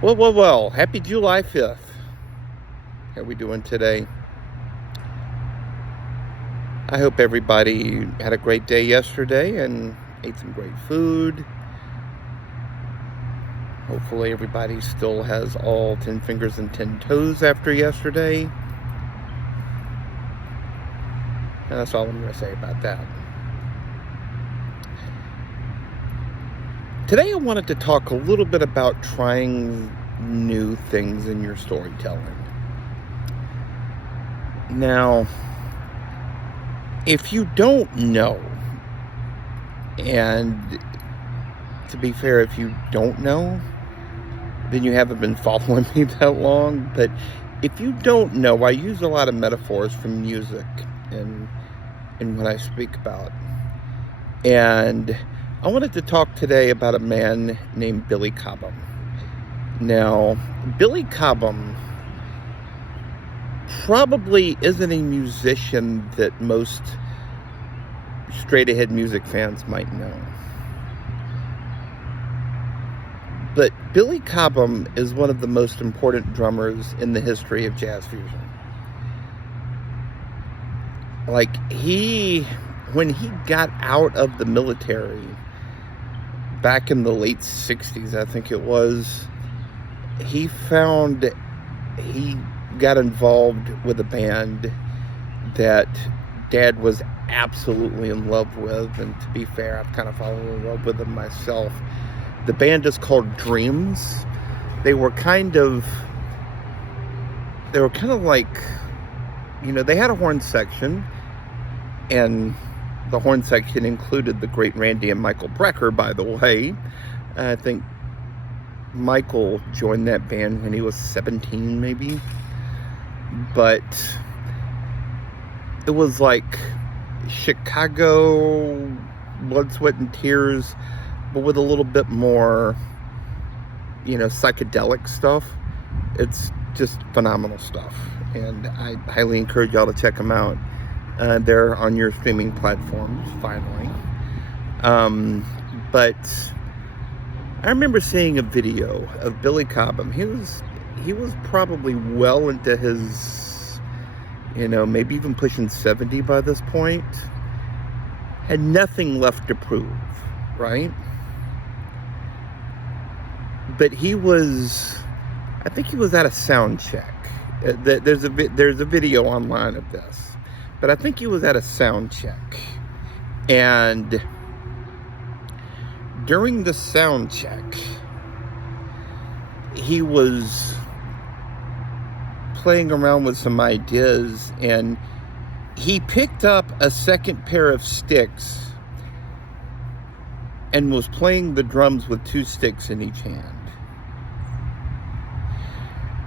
Well. Happy July 5th. How are we doing today? I hope everybody had a great day yesterday and ate some great food. Hopefully everybody still has all 10 fingers and 10 toes after yesterday. And that's all I'm going to say about that. Today I wanted to talk a little bit about trying new things in your storytelling. Now, if you don't know, and to be fair, if you don't know, then you haven't been following me that long. But if you don't know, I use a lot of metaphors from music in what I speak about. And I wanted to talk today about a man named Billy Cobham. Now, Billy Cobham probably isn't a musician that most straight-ahead music fans might know. But Billy Cobham is one of the most important drummers in the history of jazz fusion. When he got out of the military back in the late 60s, I think it was, he got involved with a band that Dad was absolutely in love with, and to be fair, I've kind of fallen in love with them myself. The band is called Dreams. They were kind of like, they had a horn section, and the horn section included the great Randy and Michael Brecker, by the way. I think Michael joined that band when he was 17, maybe. But it was like Chicago Blood, Sweat, and Tears, but with a little bit more, psychedelic stuff. It's just phenomenal stuff. And I highly encourage y'all to check them out. They're on your streaming platforms, finally. But I remember seeing a video of Billy Cobham. He was probably well into his, maybe even pushing 70 by this point. Had nothing left to prove, right? But I think he was at a sound check. There's a video online of this. But I think he was at a sound check. And during the sound check, he was playing around with some ideas, and he picked up a second pair of sticks and was playing the drums with two sticks in each hand.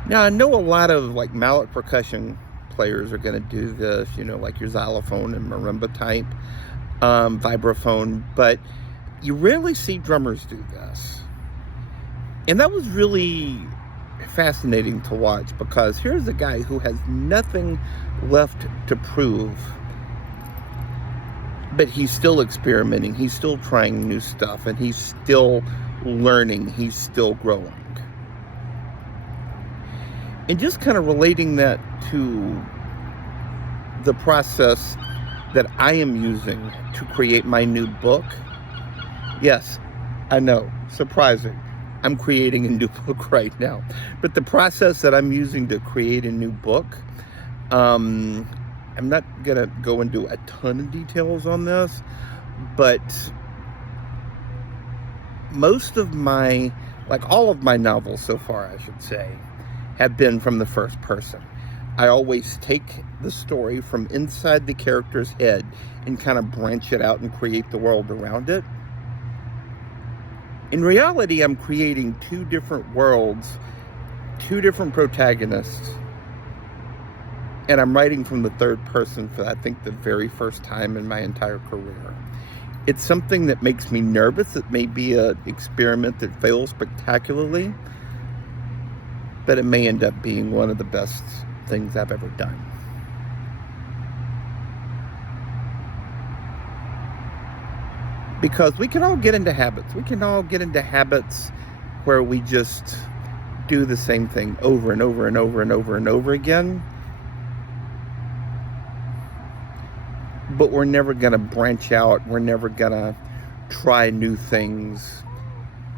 Now, I know a lot of mallet percussion players are going to do this, like your xylophone and marimba type, vibraphone, but you rarely see drummers do this. And that was really fascinating to watch, because here's a guy who has nothing left to prove, but he's still experimenting, he's still trying new stuff, and he's still learning, he's still growing. And just kind of relating that to the process that I am using to create my new book. Yes, I know, surprising. I'm creating a new book right now. But the process that I'm using to create a new book, I'm not going to go into a ton of details on this, but most of all of my novels so far, I should say, have been from the first person. I always take the story from inside the character's head and kind of branch it out and create the world around it. In reality, I'm creating two different worlds, two different protagonists, and I'm writing from the third person for, I think, the very first time in my entire career. It's something that makes me nervous. It may be an experiment that fails spectacularly, but it may end up being one of the best things I've ever done. Because we can all get into habits. We can all get into habits where we just do the same thing over and over and over and over and over again. But we're never going to branch out. We're never going to try new things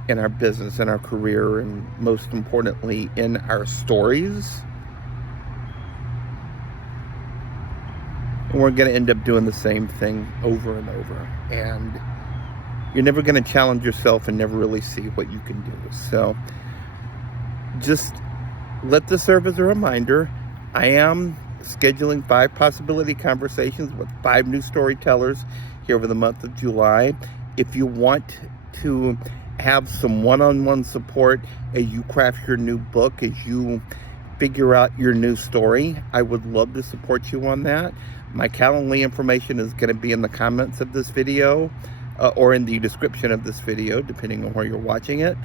in our business, in our career, and most importantly, in our stories. And we're going to end up doing the same thing over and over. And you're never going to challenge yourself and never really see what you can do. So just let this serve as a reminder. I am scheduling 5 possibility conversations with 5 new storytellers here over the month of July. If you want to have some one-on-one support as you craft your new book, as you figure out your new story, I would love to support you on that. My Calendly information is going to be in the comments of this video or in the description of this video, depending on where you're watching it.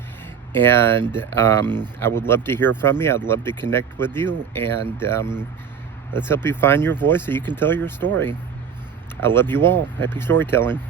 And I would love to hear from you. I'd love to connect with you. And let's help you find your voice so you can tell your story. I love you all. Happy storytelling.